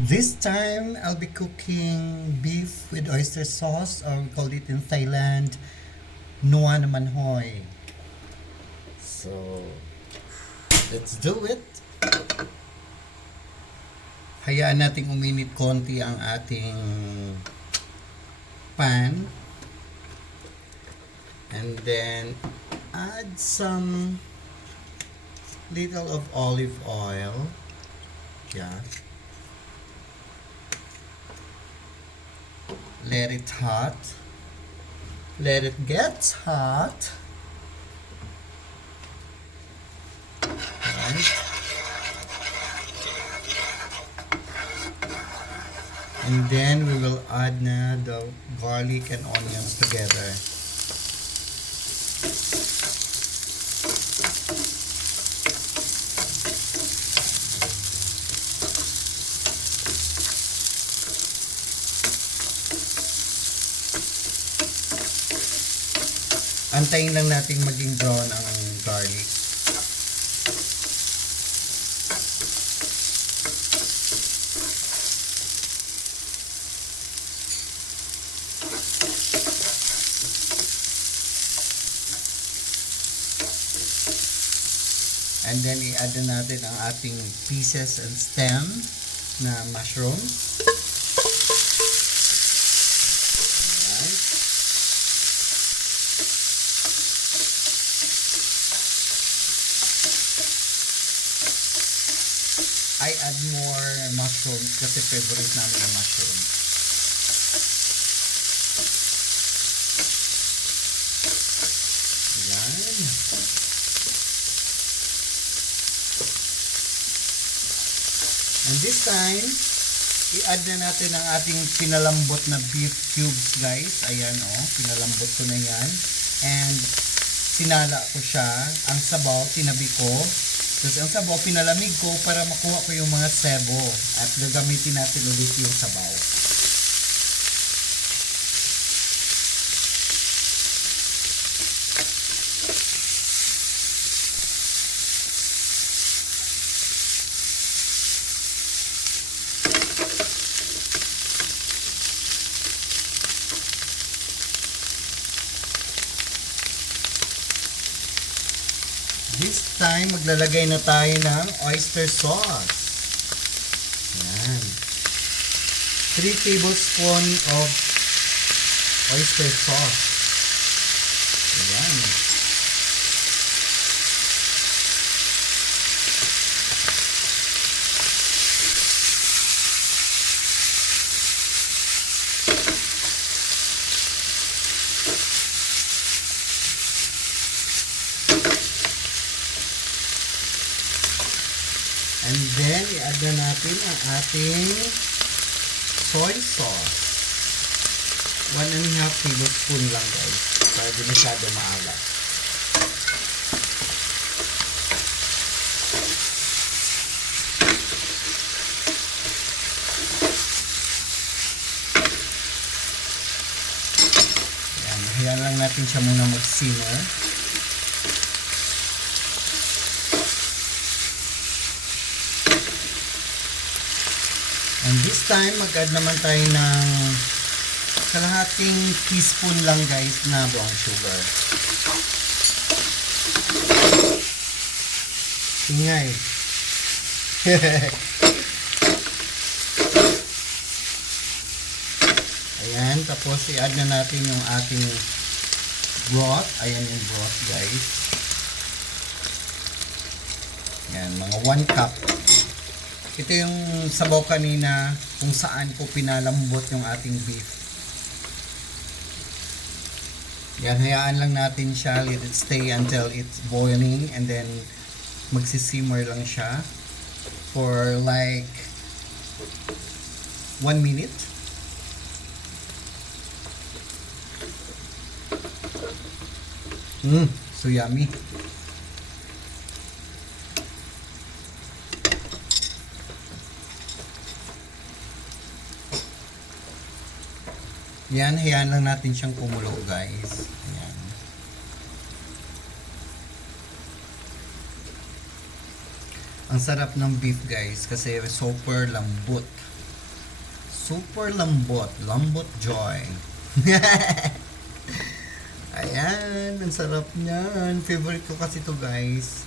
This time, I'll be cooking beef with oyster sauce, or we call it in Thailand, noa naman hoy. So, let's do it. Hayaan nating uminit konti ang ating pan. And then, add some little of olive oil. Yeah. Let it hot. Let it get hot. Right. And then we will add na the garlic and onions together. Antayin lang natin maging brown ang garlic. And then i-add na natin ang ating pieces and stem na mushrooms. I add more mushrooms kasi favorite namin ang mushrooms. Ayan. And this time, i-add na natin ang ating pinalambot na beef cubes, guys. Ayan, oh, pinalambot ko na yan. And sinala ko siya. Ang sabaw, tinabi ko. Tapos ang sabaw, pinalamig ko para makuha ko yung mga sebo. At gagamitin natin ulit yung sabaw. This time, maglalagay na tayo ng oyster sauce. Yan. 3 tablespoons of oyster sauce. Ayan. And then, i-add na natin ang ating soy sauce. 1.5 tablespoon lang, guys. Para di masyado maalat. Yan, hayaan lang natin siya muna mag-simmer. And this time, mag-add naman tayo ng kalahating teaspoon lang, guys, na brown sugar. Ingay. Ayan, tapos i-add na natin yung ating broth. Ayan yung broth, guys. Ayan, mga 1 cup. Ito yung sabaw kanina kung saan ko pinalambot yung ating beef. Yan, hayaan lang natin siya. Let it stay until it's boiling and then magsisimmer lang siya for like 1 minute. So yummy. Yan, hayaan lang natin siyang kumulo, guys. Ayan. Ang sarap ng beef, guys, kasi super lambot. Super lambot. Lambot joy. Ayan, ang sarap niyan. Favorite ko kasi to guys.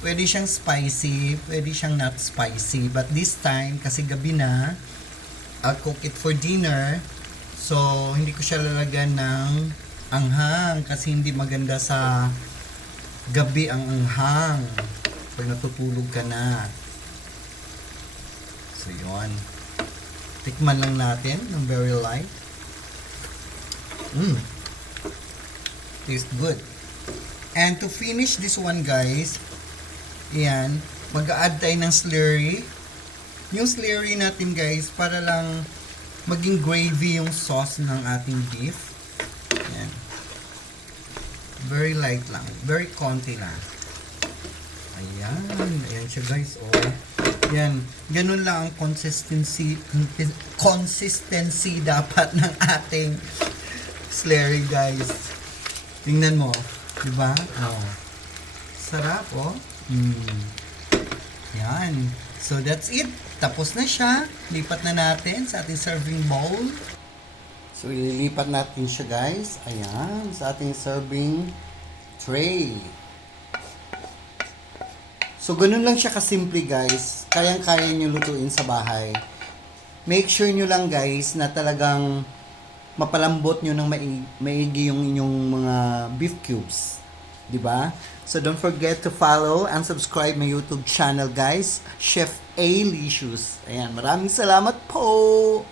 Pwede siyang spicy, pwede siyang not spicy. But this time, kasi gabi na, I'll cook it for dinner. So, hindi ko siya lalagyan ng anghang kasi hindi maganda sa gabi ang anghang pag natutulog ka na. So, yun. Tikman lang natin ng very light. Tastes good. And to finish this one, guys, yan, mag-a-add tayo ng slurry. Yung slurry natin, guys, para lang maging gravy yung sauce ng ating beef. Yan. Very light lang. Very konti lang. Ayan. Ayan siya, guys. Oh. Yan. Ganun lang ang consistency dapat ng ating slurry, guys. Tingnan mo. Diba? Oh. Sarap, oh. Yan. So, that's it. Tapos na siya. Lipat na natin sa ating serving bowl. So, ililipat natin siya, guys. Ayan. Sa ating serving tray. So, ganun lang siya kasimple, guys. Kayang-kaya nyo lutuin sa bahay. Make sure nyo lang, guys, na talagang mapalambot nyo ng maigi yung inyong mga beef cubes. Diba? So, don't forget to follow and subscribe my YouTube channel, guys. Chef A. Licious. Ayan. Maraming salamat po!